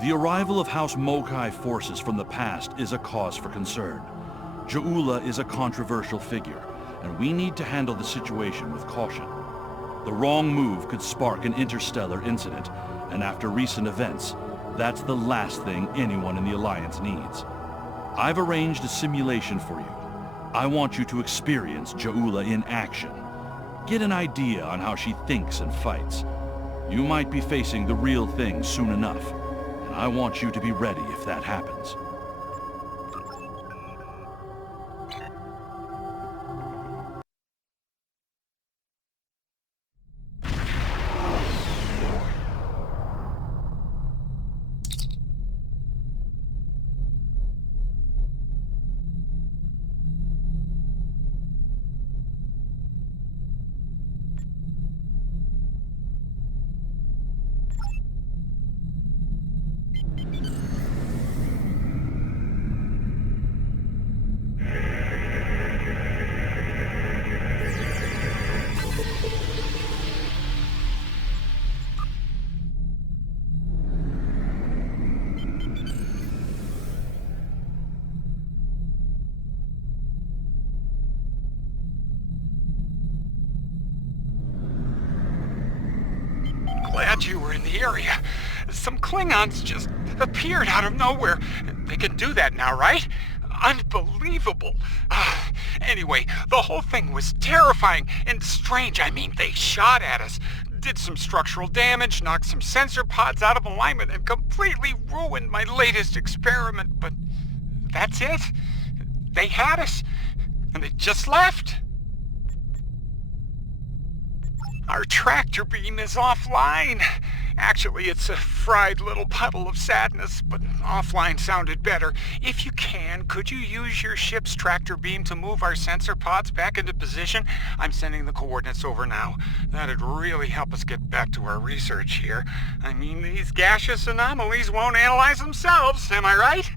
The arrival of House Mokai forces from the past is a cause for concern. Ja'ula is a controversial figure, and we need to handle the situation with caution. The wrong move could spark an interstellar incident, and after recent events, that's the last thing anyone in the Alliance needs. I've arranged a simulation for you. I want you to experience Ja'ula in action. Get an idea on how she thinks and fights. You might be facing the real thing soon enough, and I want you to be ready if that happens. Glad you were in the area. Some Klingons just appeared out of nowhere. They can do that now, right? Unbelievable. Anyway, the whole thing was terrifying and strange. I mean, they shot at us, did some structural damage, knocked some sensor pods out of alignment, and completely ruined my latest experiment. But that's it. They had us, and they just left. Our tractor beam is offline. Actually, it's a fried little puddle of sadness, but offline sounded better. If you can, could you use your ship's tractor beam to move our sensor pods back into position? I'm sending the coordinates over now. That'd really help us get back to our research here. I mean, these gaseous anomalies won't analyze themselves, am I right?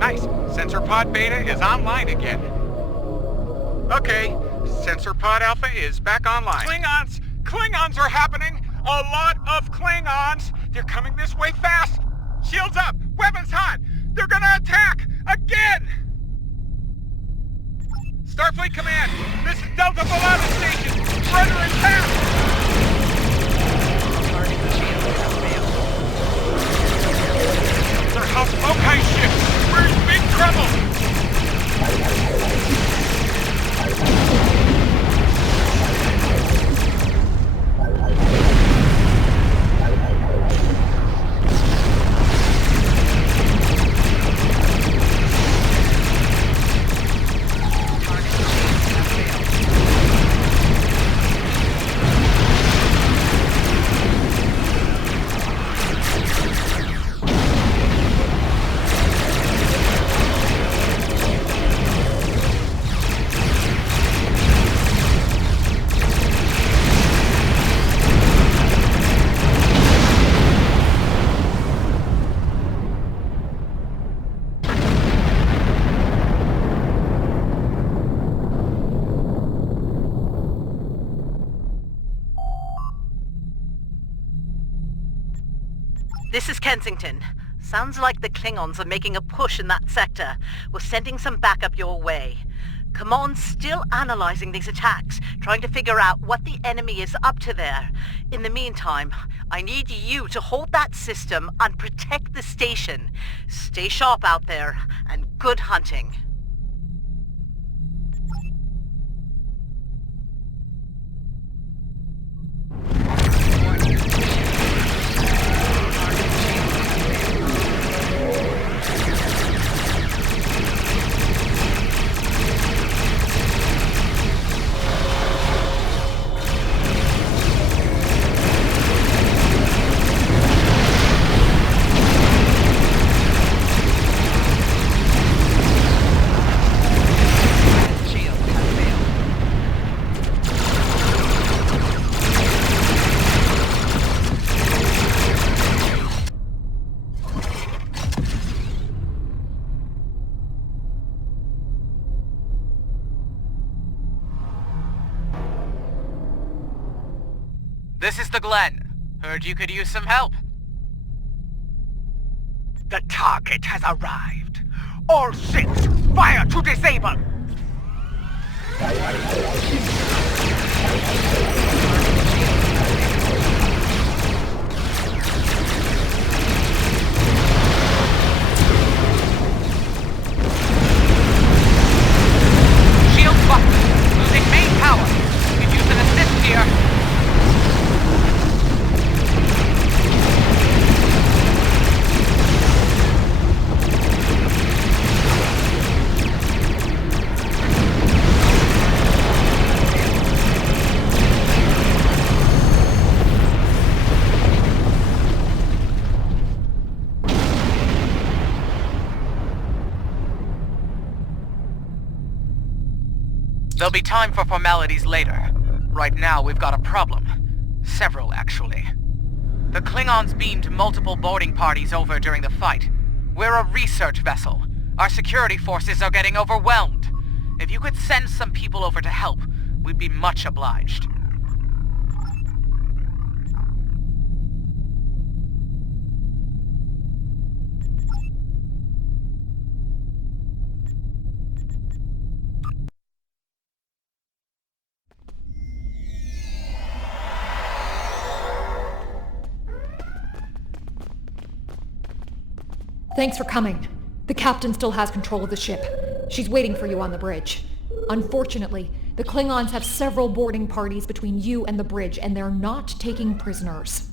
Nice. Sensor pod beta is online again. Okay, sensor pod alpha is back online. Klingons! Klingons are happening! A lot of Klingons! They're coming this way fast! Shields up! Weapons hot! They're gonna attack! Again! Starfleet Command! This is Delta Balada Station! Rudder is fast! They're House Mokai ship! We're in big trouble! This is Kensington. Sounds like the Klingons are making a push in that sector. We're sending some backup your way. Command's still analyzing these attacks, trying to figure out what the enemy is up to there. In the meantime, I need you to hold that system and protect the station. Stay sharp out there, and good hunting. is the Glen. Heard you could use some help. The target has arrived. All ships, fire to disable! Shield button. Losing main power. Could use an assist here. There'll be time for formalities later. Right now, we've got a problem. Several, actually. The Klingons beamed multiple boarding parties over during the fight. We're a research vessel. Our security forces are getting overwhelmed. If you could send some people over to help, we'd be much obliged. Thanks for coming. The captain still has control of the ship. She's waiting for you on the bridge. Unfortunately, the Klingons have several boarding parties between you and the bridge, and they're not taking prisoners.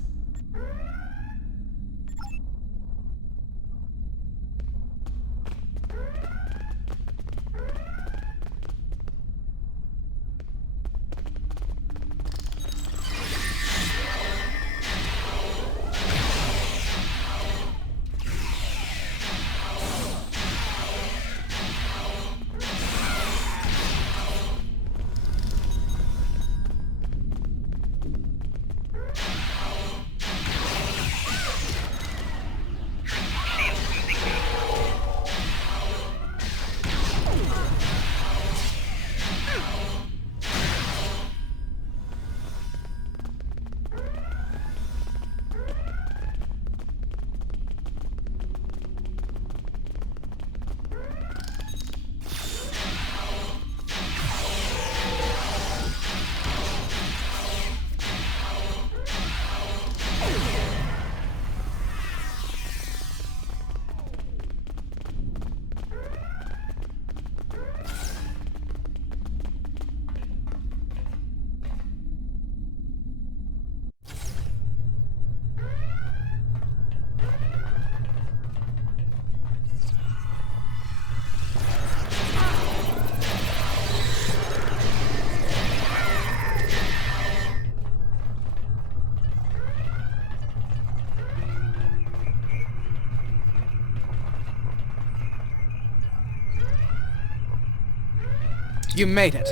You made it.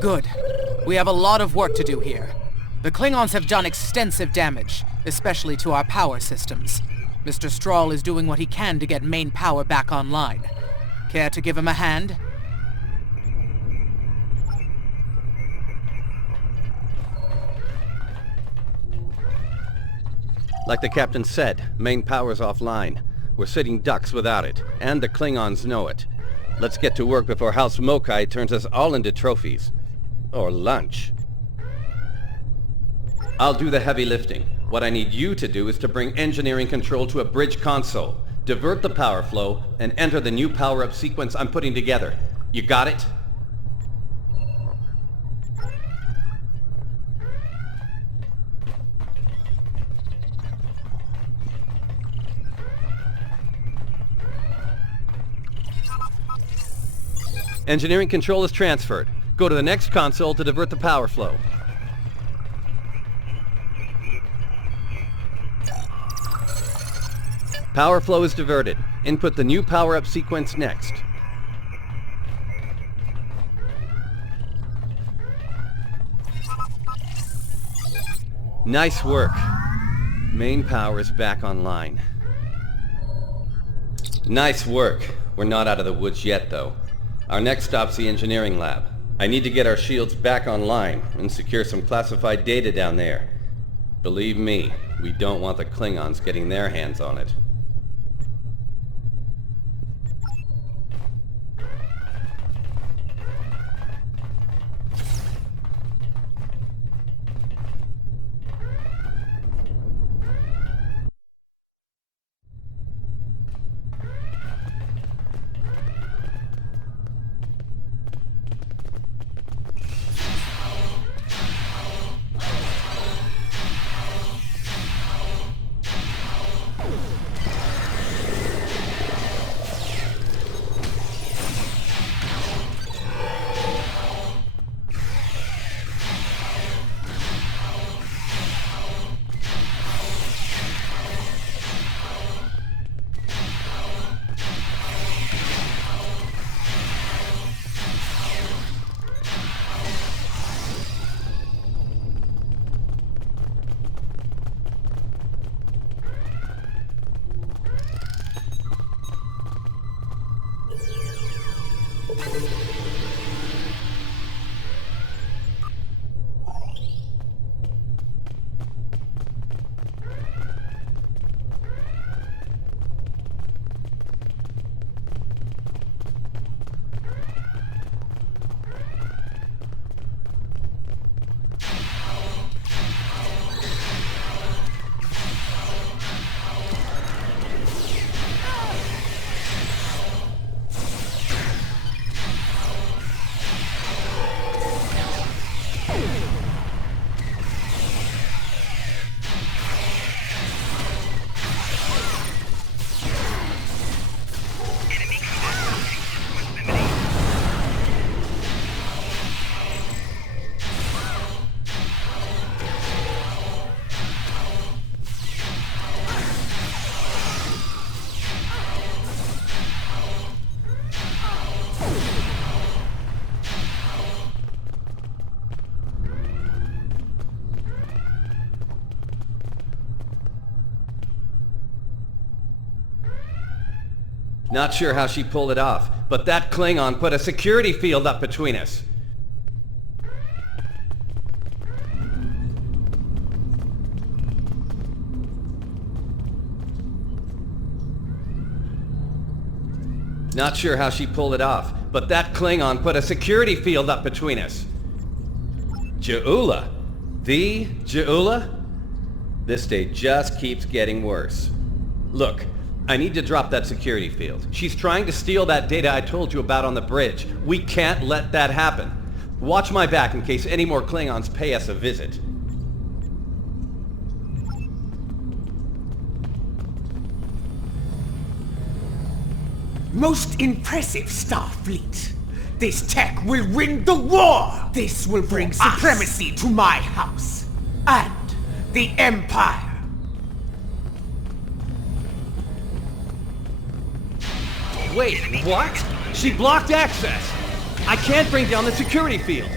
Good. We have a lot of work to do here. The Klingons have done extensive damage, especially to our power systems. Mr. Strahl is doing what he can to get main power back online. Care to give him a hand? Like the captain said, main power's offline. We're sitting ducks without it, and the Klingons know it. Let's get to work before House Mokai turns us all into trophies. Or lunch. I'll do the heavy lifting. What I need you to do is to bring engineering control to a bridge console, divert the power flow, and enter the new power-up sequence I'm putting together. You got it? Engineering control is transferred. Go to the next console to divert the power flow. Power flow is diverted. Input the new power-up sequence next. Nice work. Main power is back online. Nice work. We're not out of the woods yet, though. Our next stop's the engineering lab. I need to get our shields back online and secure some classified data down there. Believe me, we don't want the Klingons getting their hands on it. Not sure how she pulled it off, but that Klingon put a security field up between us. Not sure how she pulled it off, but that Klingon put a security field up between us. Ja'ula? The Ja'ula? This day just keeps getting worse. Look, I need to drop that security field. She's trying to steal that data I told you about on the bridge. We can't let that happen. Watch my back in case any more Klingons pay us a visit. Most impressive, Starfleet. This tech will win the war! This will bring supremacy to my house. And the Empire. Wait, what? She blocked access! I can't bring down the security field!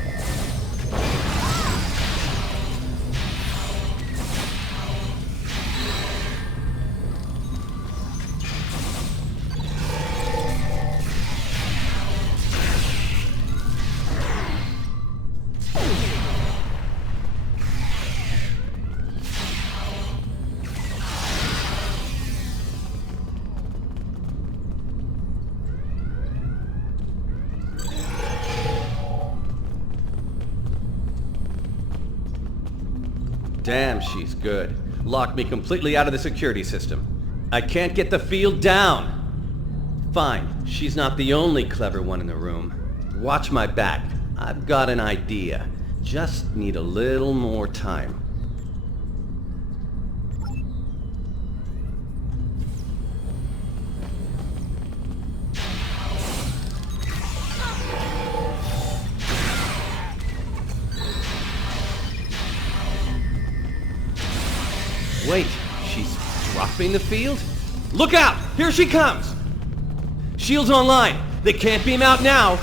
Damn, she's good. Locked me completely out of the security system. I can't get the field down. Fine, she's not the only clever one in the room. Watch my back. I've got an idea. Just need a little more time. Wait, she's dropping the field? Look out! Here she comes! Shields online! They can't beam out now!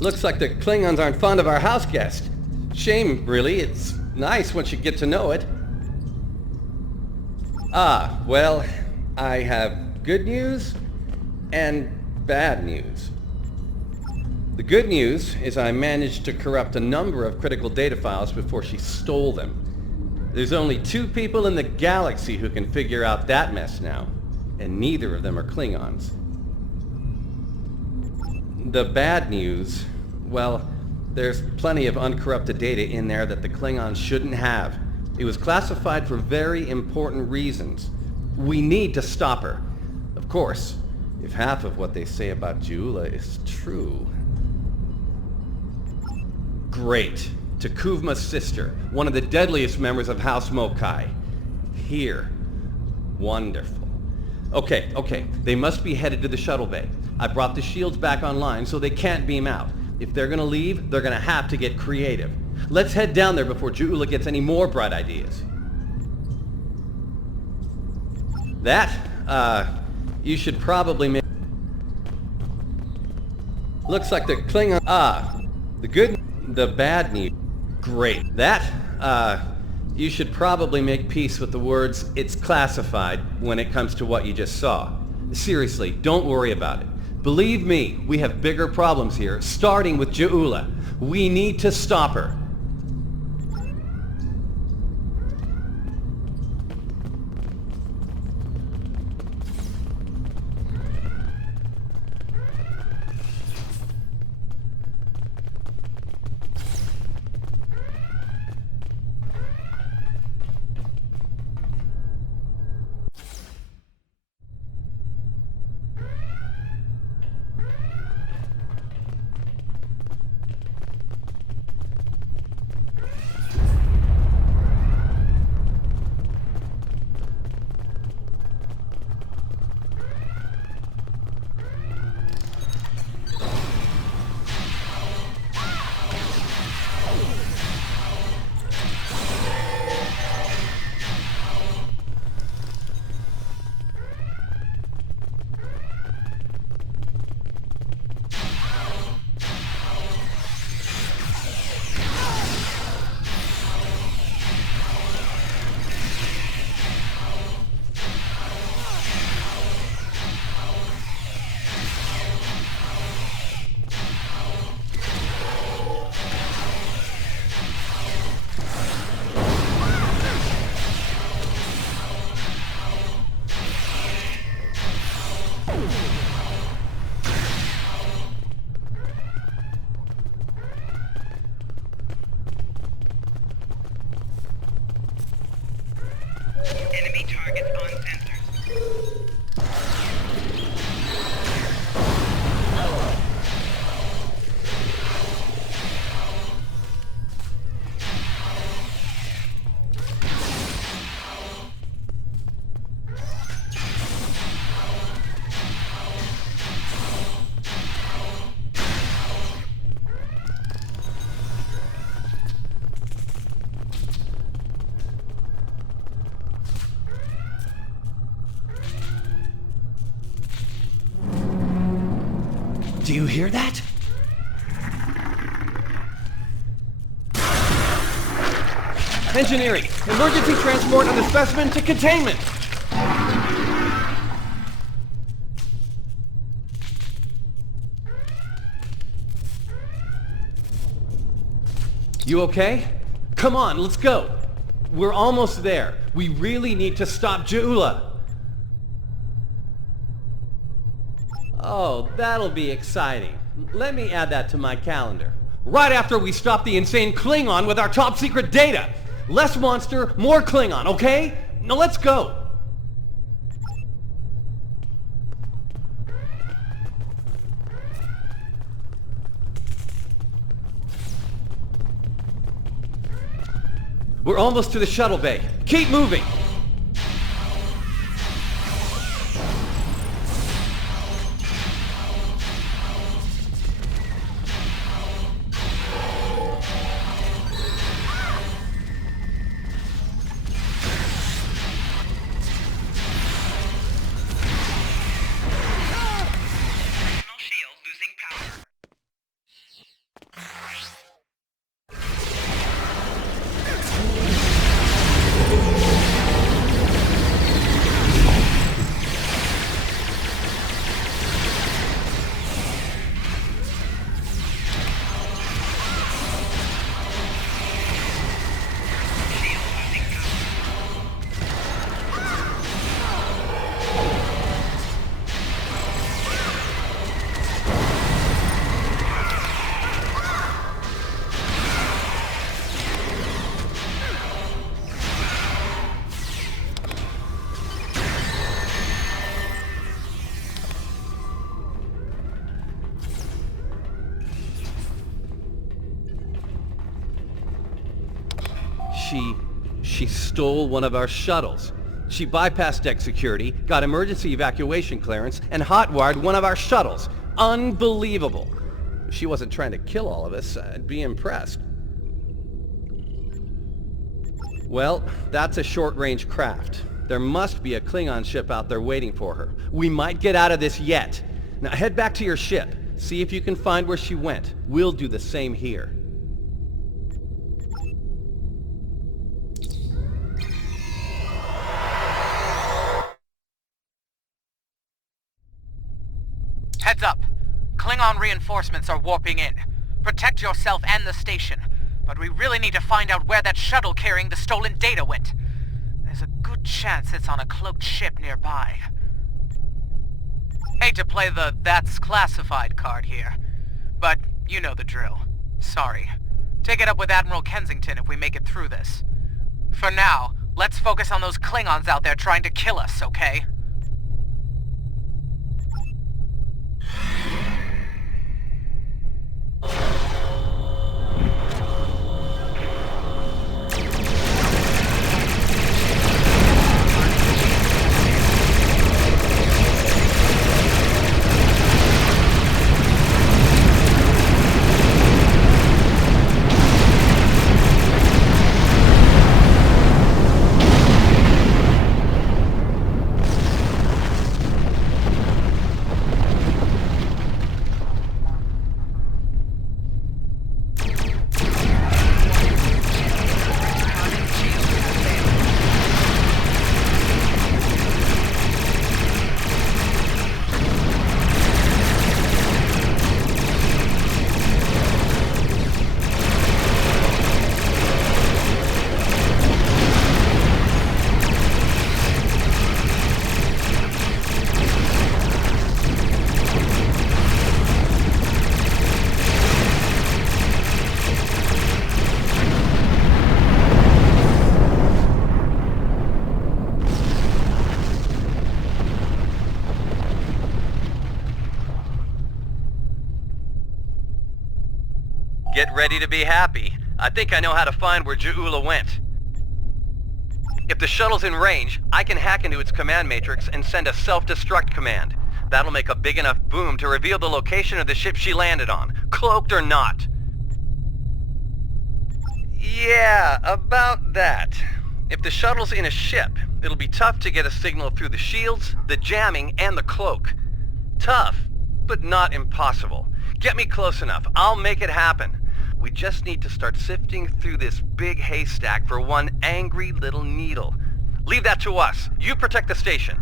Looks like the Klingons aren't fond of our house guest. Shame, really. It's nice once you get to know it. Ah, well, I have good news and bad news. The good news is I managed to corrupt a number of critical data files before she stole them. There's only 2 people in the galaxy who can figure out that mess now, and neither of them are Klingons. The bad news, well, there's plenty of uncorrupted data in there that the Klingons shouldn't have. It was classified for very important reasons. We need to stop her. Of course, if half of what they say about Juula is true. Great. Takuvma's sister, one of the deadliest members of House Mokai. Here. Wonderful. Okay. They must be headed to the shuttle bay. I brought the shields back online so they can't beam out. If they're gonna leave, they're gonna have to get creative. Let's head down there before Juula gets any more bright ideas. You should probably make... Looks like the Klingon... the bad news. Great. You should probably make peace with the words, "it's classified," when it comes to what you just saw. Seriously, don't worry about it. Believe me, we have bigger problems here, starting with Juula. We need to stop her. Enemy targets on sensors. Do you hear that? Engineering! Emergency transport of the specimen to containment! You okay? Come on, let's go! We're almost there. We really need to stop Juula! Oh, that'll be exciting. Let me add that to my calendar. Right after we stop the insane Klingon with our top secret data! Less monster, more Klingon, okay? Now let's go! We're almost to the shuttle bay. Keep moving! Shield losing power. She stole one of our shuttles. She bypassed deck security, got emergency evacuation clearance, and hotwired one of our shuttles. Unbelievable. If she wasn't trying to kill all of us, I'd be impressed. Well, that's a short-range craft. There must be a Klingon ship out there waiting for her. We might get out of this yet. Now head back to your ship. See if you can find where she went. We'll do the same here. Heads up. Klingon reinforcements are warping in. Protect yourself and the station. But we really need to find out where that shuttle carrying the stolen data went. There's a good chance it's on a cloaked ship nearby. Hate to play the "that's classified" card here, but you know the drill. Sorry. Take it up with Admiral Kensington if we make it through this. For now, let's focus on those Klingons out there trying to kill us, okay? Get ready to be happy. I think I know how to find where Ja'ula went. If the shuttle's in range, I can hack into its command matrix and send a self-destruct command. That'll make a big enough boom to reveal the location of the ship she landed on, cloaked or not. Yeah, about that. If the shuttle's in a ship, it'll be tough to get a signal through the shields, the jamming, and the cloak. Tough, but not impossible. Get me close enough. I'll make it happen. We just need to start sifting through this big haystack for one angry little needle. Leave that to us. You protect the station.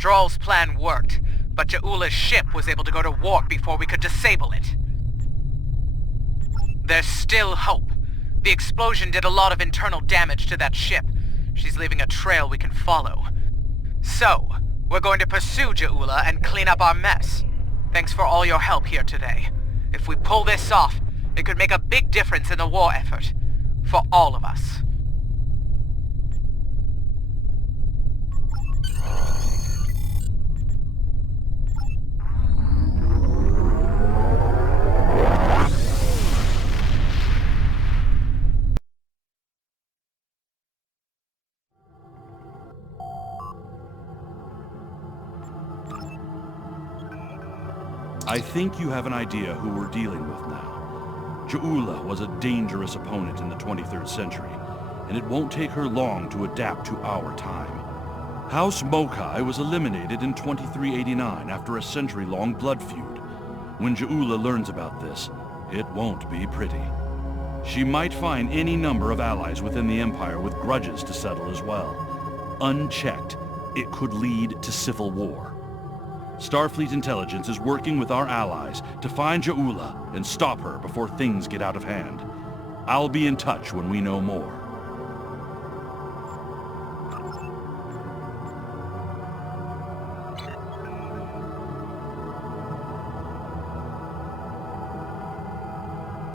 Stroll's plan worked, but Ja'ula's ship was able to go to warp before we could disable it. There's still hope. The explosion did a lot of internal damage to that ship. She's leaving a trail we can follow. So, we're going to pursue Ja'ula and clean up our mess. Thanks for all your help here today. If we pull this off, it could make a big difference in the war effort. For all of us. I think you have an idea who we're dealing with now. Ja'ula was a dangerous opponent in the 23rd century, and it won't take her long to adapt to our time. House Mokai was eliminated in 2389 after a century-long blood feud. When Ja'ula learns about this, it won't be pretty. She might find any number of allies within the Empire with grudges to settle as well. Unchecked, it could lead to civil war. Starfleet intelligence is working with our allies to find Ja'ula and stop her before things get out of hand. I'll be in touch when we know more.